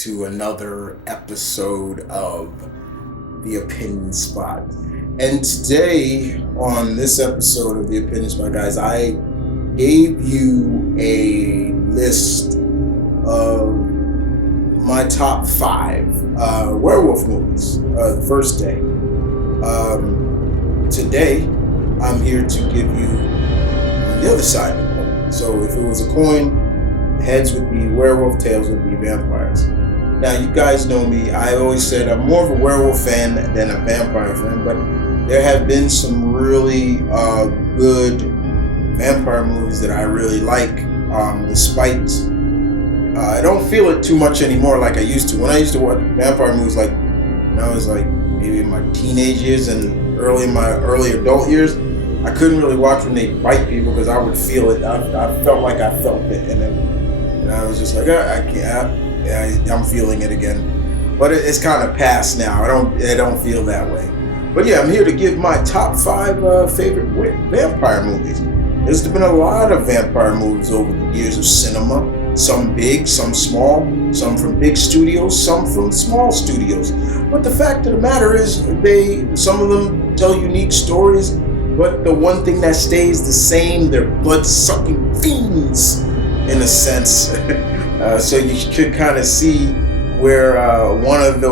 to another episode of The Opinion Spot. And today, on this episode of The Opinion Spot, guys, I gave you a list of my top five werewolf movies the first day. Today, I'm here to give you the other side of the coin. So if it was a coin, heads would be werewolf, tails would be vampires. Now, you guys know me. I always said I'm more of a werewolf fan than a vampire fan, but there have been some really good vampire movies that I really like, despite I don't feel it too much anymore like I used to. When I used to watch vampire movies, like when I was like maybe in my teenage years and my early adult years, I couldn't really watch when they bite people because I would feel it. I felt like I felt it, and I was just like, I can't. I'm feeling it again, but it's kind of past now. I don't feel that way. But yeah, I'm here to give my top five favorite vampire movies. There's been a lot of vampire movies over the years of cinema. Some big, some small, some from big studios, some from small studios. But the fact of the matter is, some of them tell unique stories. But the one thing that stays the same, they're blood-sucking fiends, in a sense. So you could kind of see where one of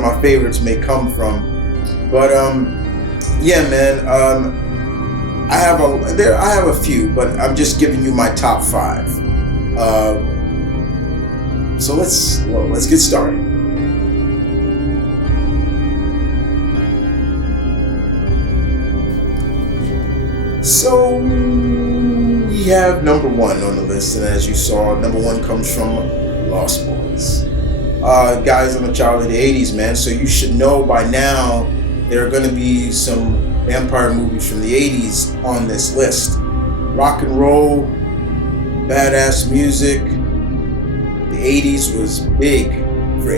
my favorites may come from. But yeah, man, I have a few, but I'm just giving you my top five. So let's get started. So we have number one on the list, and as you saw, number one comes from Lost Boys. Guys, I'm a child of the 80s, man, so you should know by now there are going to be some vampire movies from the 80s on this list. Rock and roll, badass music. The 80s was big for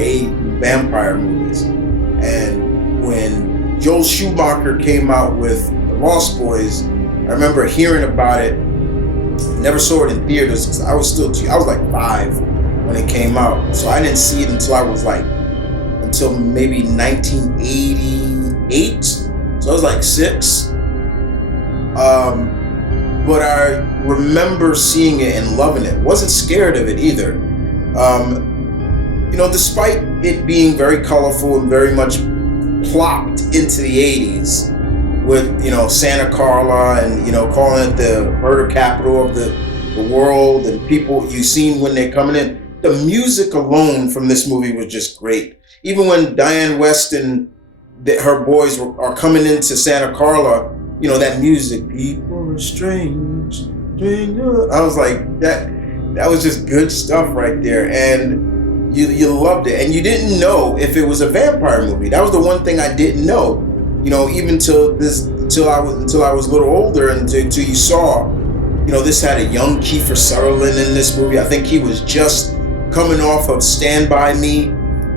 vampire movies. And when Joel Schumacher came out with The Lost Boys, I remember hearing about it. Never saw it in theaters because I was like 5 when it came out. So I didn't see it until maybe 1988. So I was like 6. But I remember seeing it and loving it. Wasn't scared of it either. Despite it being very colorful and very much plopped into the 80s with, Santa Carla and, calling it the murder capital of the world and people you seen when they're coming in. The music alone from this movie was just great. Even when Diane West and her boys are coming into Santa Carla, that music, people are strange. I was like, that was just good stuff right there. And you loved it. And you didn't know if it was a vampire movie. That was the one thing I didn't know. Even until I was a little older, until you saw, this had a young Kiefer Sutherland in this movie. I think he was just coming off of Stand By Me.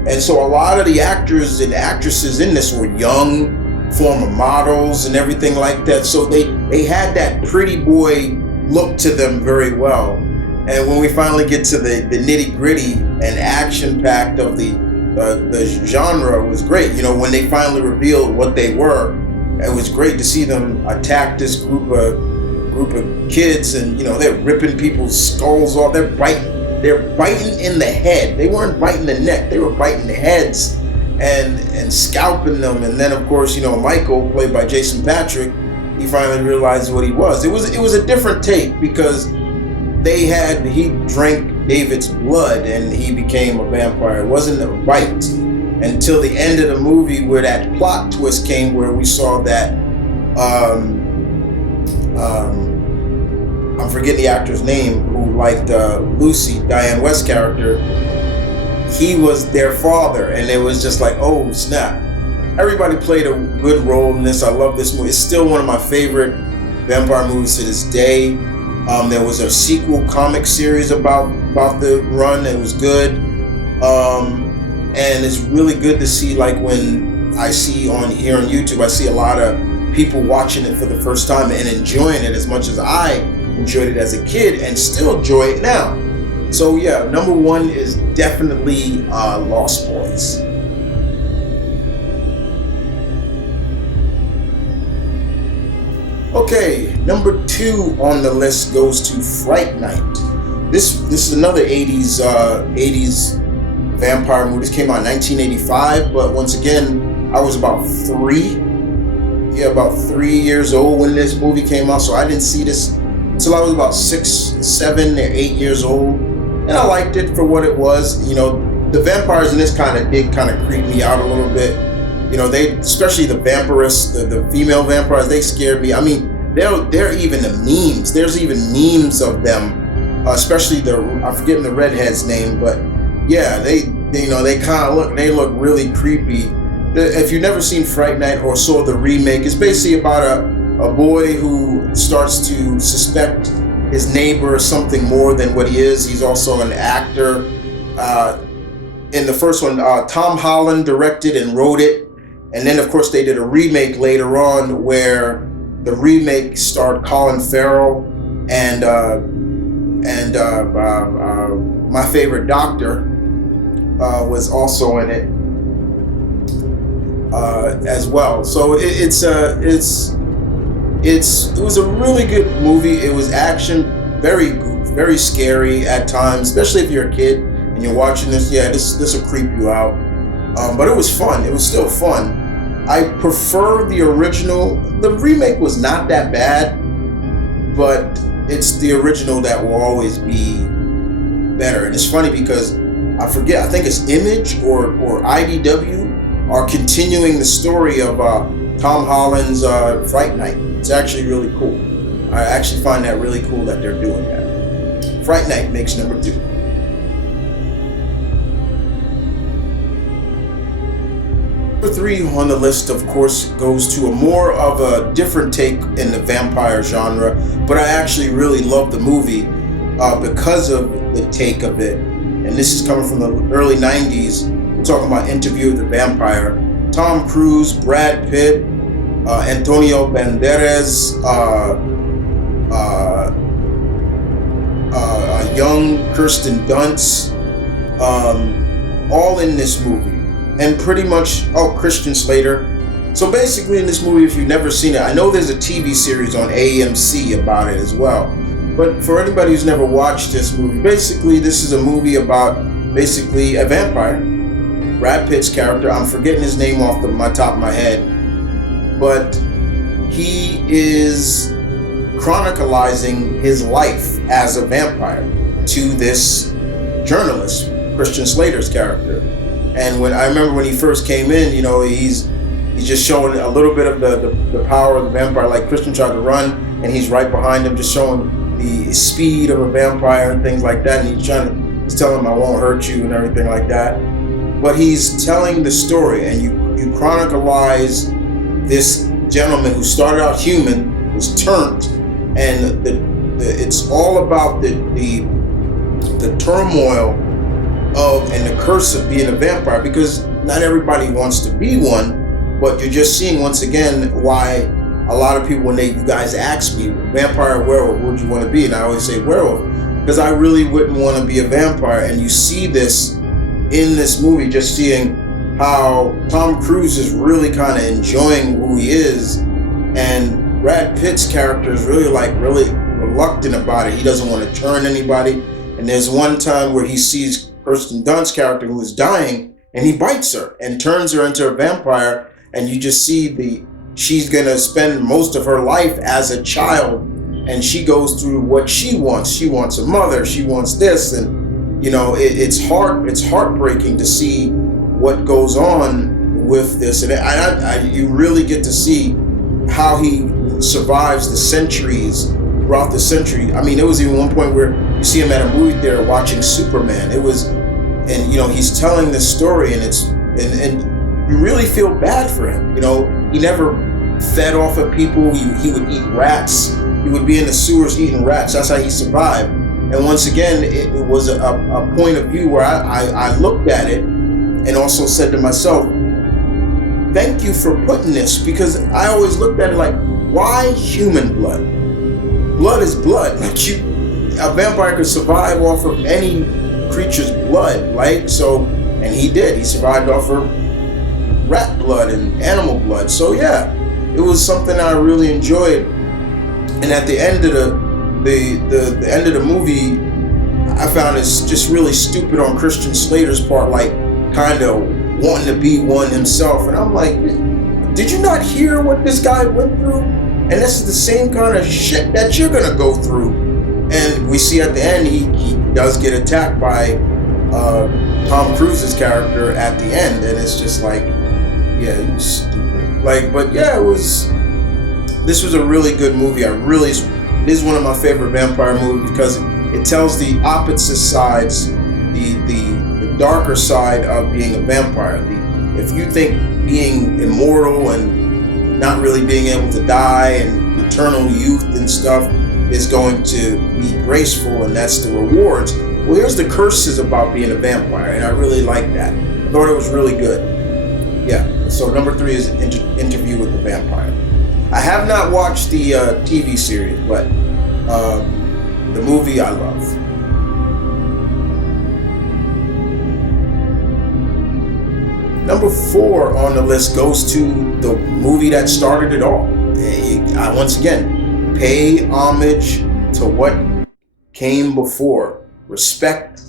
And so a lot of the actors and actresses in this were young, former models and everything like that. So they had that pretty boy look to them very well. And when we finally get to the nitty gritty and action packed of the genre, was great. When they finally revealed what they were, it was great to see them attack this group of kids, and they're ripping people's skulls off. They're biting in the head. They weren't biting the neck. They were biting the heads and scalping them. And then of course, Michael, played by Jason Patrick, he finally realized what he was. It was a different take because he drank David's blood and he became a vampire. It wasn't a bite until the end of the movie where that plot twist came, where we saw that I'm forgetting the actor's name who liked Lucy, Diane West's character. He was their father, and it was just like, oh snap. Everybody played a good role in this. I love this movie. It's still one of my favorite vampire movies to this day. There was a sequel comic series about the run. It was good. And it's really good to see, like when I see here on YouTube, I see a lot of people watching it for the first time and enjoying it as much as I enjoyed it as a kid and still enjoy it now. So yeah, number one is definitely Lost Boys. Okay, number two on the list goes to Fright Night. This is another 80s vampire movie. This came out in 1985, but once again, I was about about 3 years old when this movie came out, so I didn't see this until I was about 6, 7, or 8 years old, and I liked it for what it was. The vampires in this kind of creep me out a little bit. They, especially the vampiress, the female vampires, they scared me. I mean, they're even the memes. There's even memes of them, especially I'm forgetting the redhead's name, but yeah, they look really creepy. If you've never seen Fright Night or saw the remake, it's basically about a boy who starts to suspect his neighbor is something more than what he is. He's also an actor. In the first one, Tom Holland directed and wrote it. And then, of course, they did a remake later on where the remake starred Colin Farrell and my favorite doctor was also in it as well. So it was a really good movie. It was action, very scary at times, especially if you're a kid and you're watching this. Yeah, this will creep you out. But it was fun. It was still fun. I prefer the original. The remake was not that bad, but it's the original that will always be better. And it's funny because I think it's Image or IDW are continuing the story of Tom Holland's Fright Night. It's actually really cool. I actually find that really cool that they're doing that. Fright Night makes number two. Number three on the list, of course, goes to a more of a different take in the vampire genre, but I actually really love the movie because of the take of it. And this is coming from the early 90s. We're talking about Interview with the Vampire. Tom Cruise, Brad Pitt, Antonio Banderas, a young Kirsten Dunst, all in this movie. And pretty much, Christian Slater. So basically in this movie, if you've never seen it, I know there's a TV series on AMC about it as well. But for anybody who's never watched this movie, basically this is a movie about basically a vampire. Brad Pitt's character, I'm forgetting his name off my top of my head, but he is chronicalizing his life as a vampire to this journalist, Christian Slater's character. And I remember when he first came in, he's just showing a little bit of the power of the vampire. Like Christian tried to run, and he's right behind him, just showing the speed of a vampire and things like that. And he's telling him, "I won't hurt you," and everything like that. But he's telling the story, and you chronicleize this gentleman who started out human, was turned, and it's all about the turmoil of and the curse of being a vampire, because not everybody wants to be one. But you're just seeing once again why a lot of people, when you guys ask me, vampire or werewolf, what would you want to be? And I always say werewolf, because I really wouldn't want to be a vampire. And you see this in this movie, just seeing how Tom Cruise is really kind of enjoying who he is, and Brad Pitt's character is really reluctant about it. He doesn't want to turn anybody. And there's one time where he sees Kirsten Dunst's character who is dying, and he bites her and turns her into a vampire. And you just see she's gonna spend most of her life as a child, and she goes through what she wants. She wants a mother. She wants this, and it's heartbreaking to see what goes on with this. And you really get to see how he survives the centuries. Throughout the century, I mean, there was even one point where you see him at a movie theater watching Superman. He's telling this story, and you really feel bad for him. He never fed off of people. He would eat rats. He would be in the sewers eating rats. That's how he survived. And once again, it was a point of view where I looked at it and also said to myself, thank you for putting this, because I always looked at it like, why human blood? Blood is blood. a vampire could survive off of any creature's blood, like so, and he did. He survived off of rat blood and animal blood. So yeah, it was something I really enjoyed. And at the end of the end of the movie, I found it's just really stupid on Christian Slater's part, like kind of wanting to be one himself. And I'm like, did you not hear what this guy went through? And this is the same kind of shit that you're gonna go through. And we see at the end he does get attacked by Tom Cruise's character at the end, and it's just like, yeah, you stupid. Like, but yeah, this was a really good movie. It is one of my favorite vampire movies because it tells the opposite sides, the darker side of being a vampire. If you think being immortal and not really being able to die and eternal youth and stuff is going to be graceful and that's the rewards, well, here's the curses about being a vampire, and I really like that. I thought it was really good. Yeah, so number 3 is Interview with the Vampire. I have not watched the TV series, but the movie I love. Number 4 on the list goes to the movie that started it all. I once again pay homage to what came before. Respect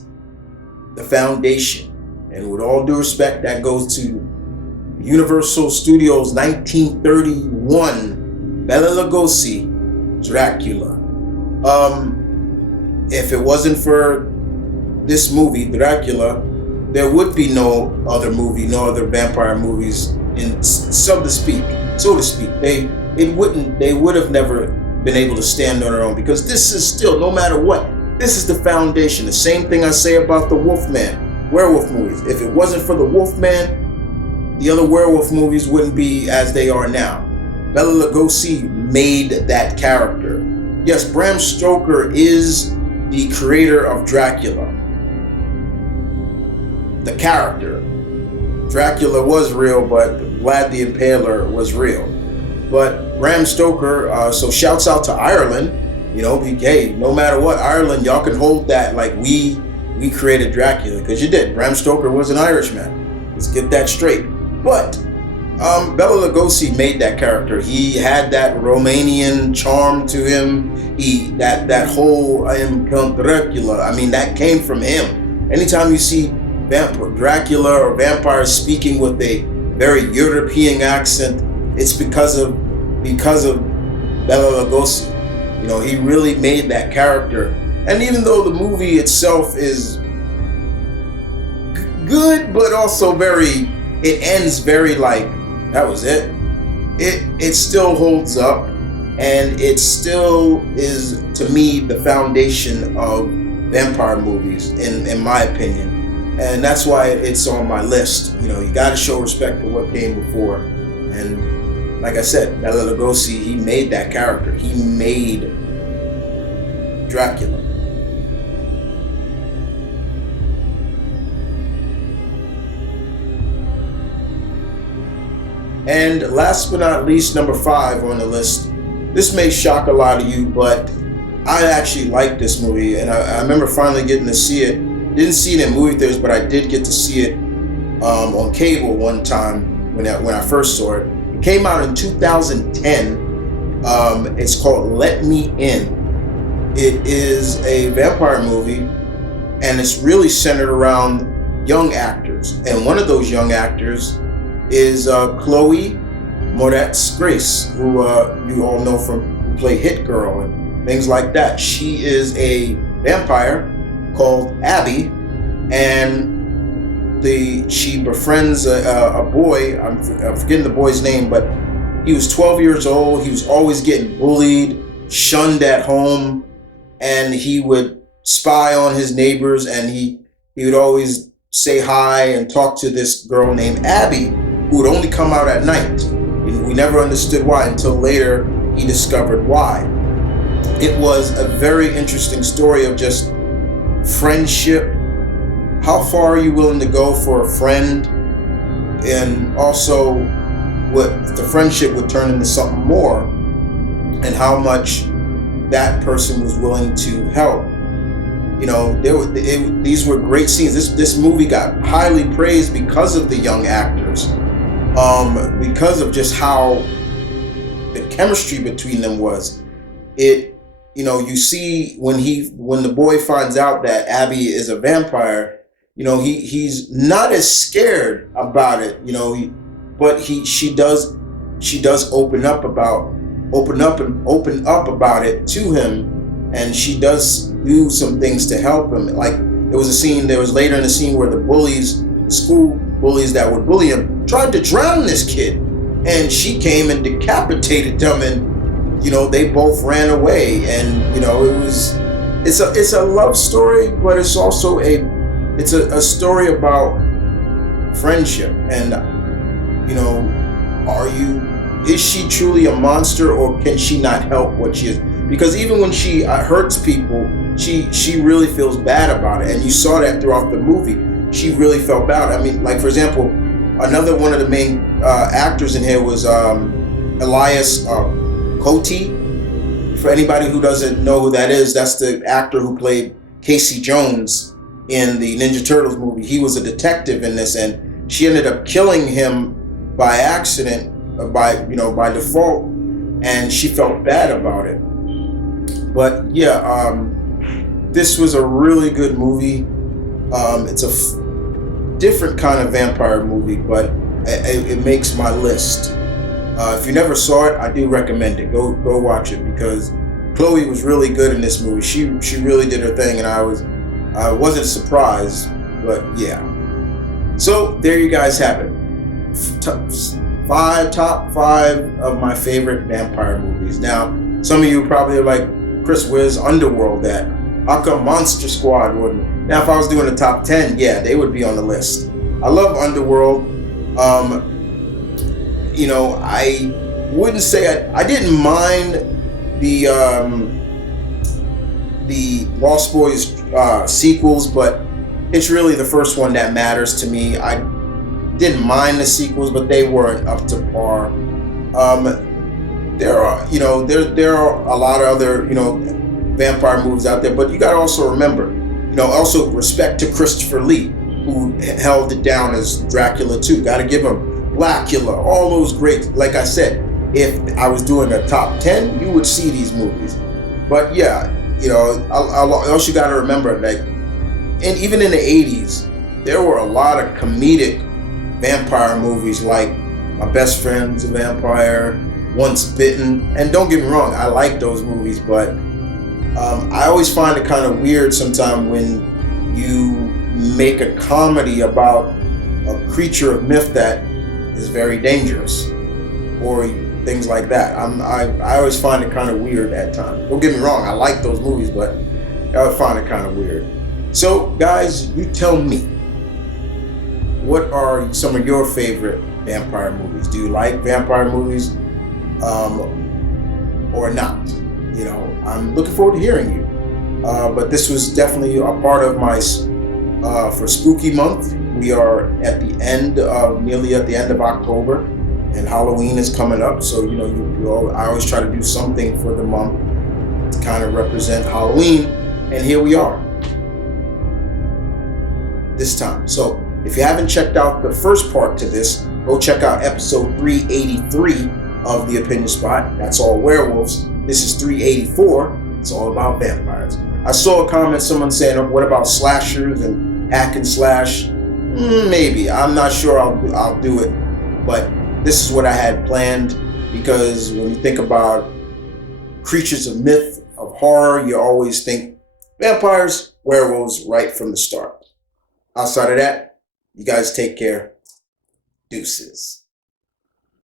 the foundation. And with all due respect, that goes to Universal Studios 1931 Bela Lugosi Dracula. If it wasn't for this movie, Dracula, there would be no other movie, no other vampire movies, in so to speak. They would have never been able to stand on their own, because this is still, no matter what, this is the foundation. The same thing I say about the Wolfman, werewolf movies. If it wasn't for the Wolfman, the other werewolf movies wouldn't be as they are now. Bela Lugosi made that character. Yes, Bram Stoker is the creator of Dracula. The character. Dracula was real, but Vlad the Impaler was real. But Bram Stoker, so shouts out to Ireland, hey, no matter what, Ireland, y'all can hold that like we created Dracula, because you did. Bram Stoker was an Irishman. Let's get that straight. But Bela Lugosi made that character. He had that Romanian charm to him. That whole I am Count Dracula. I mean, that came from him. Anytime you see Dracula or vampires speaking with a very European accent, it's because of Bela Lugosi. He really made that character. And even though the movie itself is good, but also it ends very like, that was it. It still holds up, and it still is, to me, the foundation of vampire movies, in my opinion. And that's why it's on my list. You got to show respect for what came before. And like I said, Bela Lugosi, he made that character. He made Dracula. And last but not least, number 5 on the list. This may shock a lot of you, but I actually like this movie, and I remember finally getting to see it. Didn't see it in movie theaters, but I did get to see it on cable one time when I first saw it. It came out in 2010. It's called Let Me In. It is a vampire movie, and it's really centered around young actors. And one of those young actors is Chloe Moretz Grace, who you all know who play Hit Girl and things like that. She is a vampire called Abby, and she befriends a boy. I'm forgetting the boy's name, but he was 12 years old. He was always getting bullied, shunned at home, and he would spy on his neighbors, and he would always say hi and talk to this girl named Abby, who would only come out at night. We never understood why until later he discovered why. It was a very interesting story of just friendship. How far are you willing to go for a friend? And also what the friendship would turn into something more, and how much that person was willing to help. these were great scenes. This movie got highly praised because of the young actors, because of just how the chemistry between them was. It you see when the boy finds out that Abby is a vampire, he's not as scared about it, but he she does open up about it to him, and she does do some things to help him. Like there was later in the scene where school bullies that would bully him tried to drown this kid, and she came and decapitated them, and they both ran away. And it's a love story, but it's also a story about friendship. And are you is she truly a monster, or can she not help what she is? Because even when she hurts people, she really feels bad about it, and you saw that throughout the movie. She really felt bad. I mean, like, for example, another one of the main actors in here was Elias Coty. For anybody who doesn't know who that is, that's the actor who played Casey Jones in the Ninja Turtles movie. He was a detective in this, and she ended up killing him by accident, by default, and she felt bad about it. But yeah, this was a really good movie. It's a different kind of vampire movie, but it makes my list. If you never saw it, I do recommend it. Go watch it, because Chloe was really good in this movie. She really did her thing, and I wasn't surprised, but yeah. So there you guys have it. Top five of my favorite vampire movies. Now, some of you probably are like, Chris, where's Underworld at? How come Monster Squad wouldn't? Now, if I was doing the top 10, yeah, they would be on the list. I love Underworld. I wouldn't say I didn't mind the Lost Boys sequels, but it's really the first one that matters to me. I didn't mind the sequels, but they weren't up to par. There are a lot of other vampire movies out there, but you got to also remember, also respect to Christopher Lee, who held it down as Dracula too. Got to give him Blackula, all those great. Like I said, if I was doing a top 10, you would see these movies. But yeah, also got to remember, like, and even in the 80s, there were a lot of comedic vampire movies, like My Best Friend's a Vampire, Once Bitten. And don't get me wrong, I like those movies, but I always find it kind of weird sometimes when you make a comedy about a creature of myth that is very dangerous, or things like that. I always find it kind of weird at times. Don't get me wrong, I like those movies, but I would find it kind of weird. So guys, you tell me, what are some of your favorite vampire movies? Do you like vampire movies or not? I'm looking forward to hearing you. But this was definitely a part of my for Spooky Month. We are nearly at the end of October, and Halloween is coming up. So I always try to do something for the month to kind of represent Halloween, and here we are this time. So if you haven't checked out the first part to this, go check out episode 383 of The Opinion Spot. That's all werewolves. This is 384. It's all about vampires. I saw a comment, someone saying, what about slashers and hack and slash? Maybe. I'm not sure I'll do it. But this is what I had planned, because when you think about creatures of myth, of horror, you always think vampires, werewolves right from the start. Outside of that, you guys take care. Deuces.